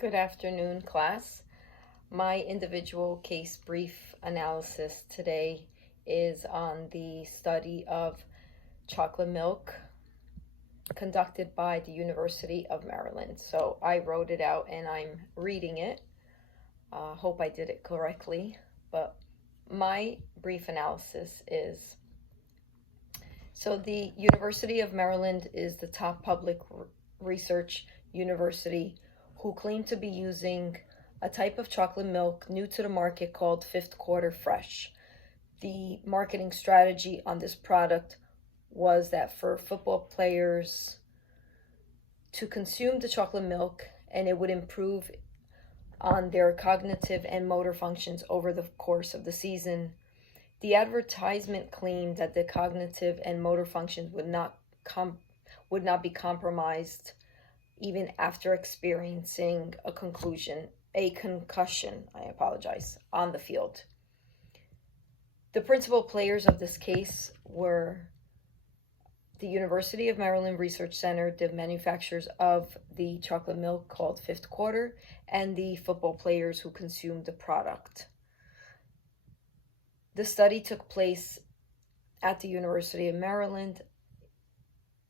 Good afternoon, class. My individual case brief analysis today is on the study of chocolate milk conducted by the University of Maryland. So I wrote it out and I'm reading it. Hope I did it correctly, but my brief analysis is the University of Maryland is the top public research university who claim to be using a type of chocolate milk new to the market called Fifth Quarter Fresh. The marketing strategy on this product was that for football players to consume the chocolate milk, and it would improve on their cognitive and motor functions over the course of the season. The advertisement claimed that the cognitive and motor functions would not be compromised even after experiencing a concussion, on the field. The principal players of this case were the University of Maryland Research Center, the manufacturers of the chocolate milk called Fifth Quarter, and the football players who consumed the product. The study took place at the University of Maryland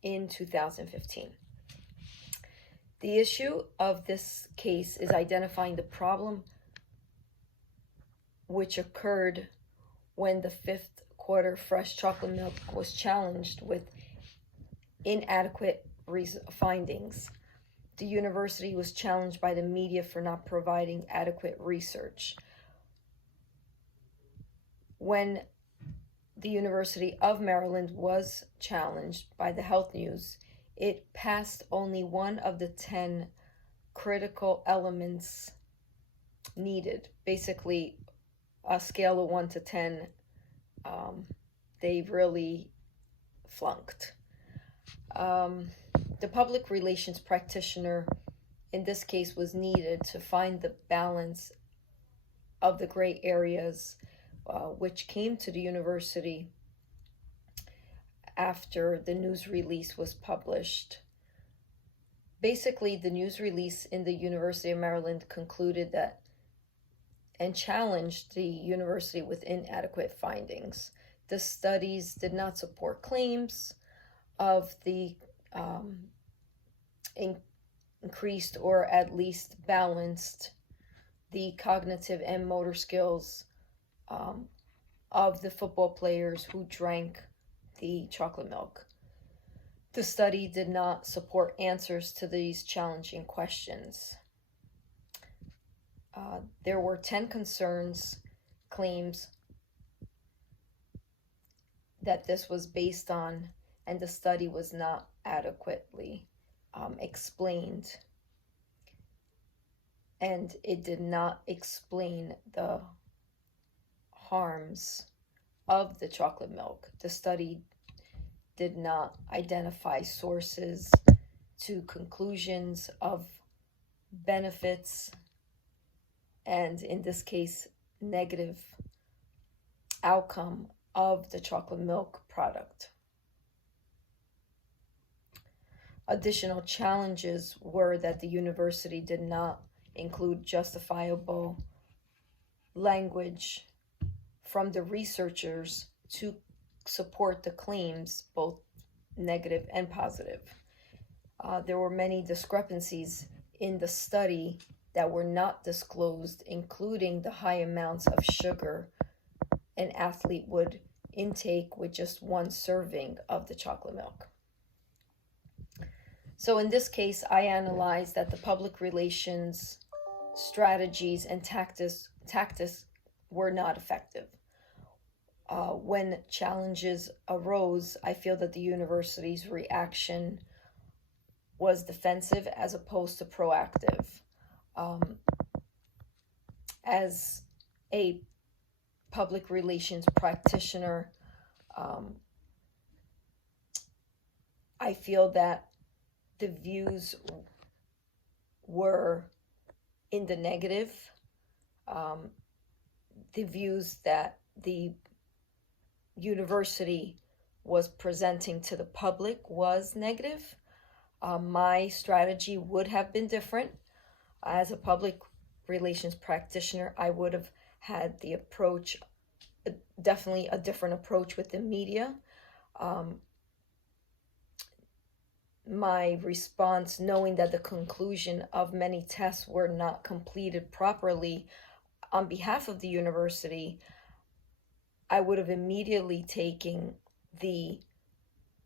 in 2015. The issue of this case is identifying the problem which occurred when the Fifth Quarter Fresh chocolate milk was challenged with inadequate findings. The university was challenged by the media for not providing adequate research. When the University of Maryland was challenged by the Health News, it passed only one of the 10 critical elements needed. Basically, a scale of 1 to 10, they really flunked. The public relations practitioner in this case was needed to find the balance of the gray areas which came to the university after the news release was published. Basically, the news release in the University of Maryland concluded that and challenged the university with inadequate findings. The studies did not support claims of the increased or at least balanced the cognitive and motor skills of the football players who drank the chocolate milk. The study did not support answers to these challenging questions. There were 10 claims that this was based on, and the study was not adequately explained. And it did not explain the harms of the chocolate milk. The study did not identify sources to conclusions of benefits, and in this case, negative outcome of the chocolate milk product. Additional challenges were that the university did not include justifiable language from the researchers to support the claims, both negative and positive. There were many discrepancies in the study that were not disclosed, including the high amounts of sugar an athlete would intake with just one serving of the chocolate milk. So in this case, I analyzed that the public relations strategies and tactics were not effective. When challenges arose, I feel that the university's reaction was defensive as opposed to proactive. As a public relations practitioner, I feel that the views were in the negative. The views that the university was presenting to the public was negative. My strategy would have been different. As a public relations practitioner, I would have had the approach, definitely a different approach with the media. My response, knowing that the conclusion of many tests were not completed properly on behalf of the university, I would have immediately taken the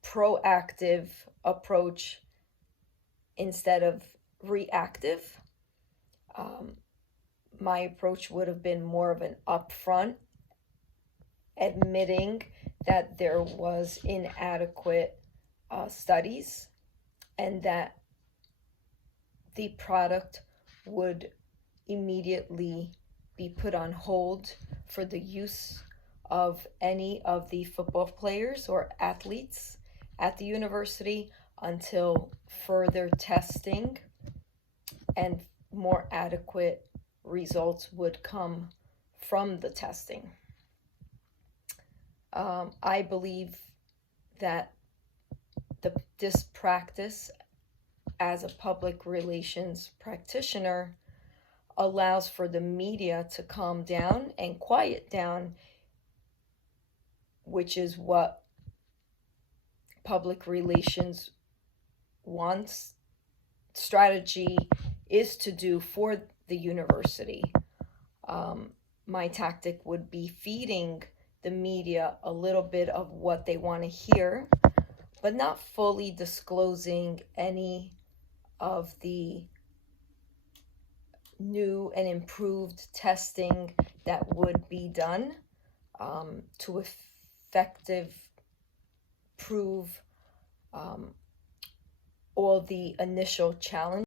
proactive approach instead of reactive. My approach would have been more of an upfront, admitting that there was inadequate studies and that the product would immediately be put on hold for the use of any of the football players or athletes at the university until further testing and more adequate results would come from the testing. I believe that this practice as a public relations practitioner allows for the media to calm down and quiet down, which is what public relations wants, strategy is to do for the university. My tactic would be feeding the media a little bit of what they want to hear, but not fully disclosing any of the new and improved testing that would be done to effective prove all the initial challenges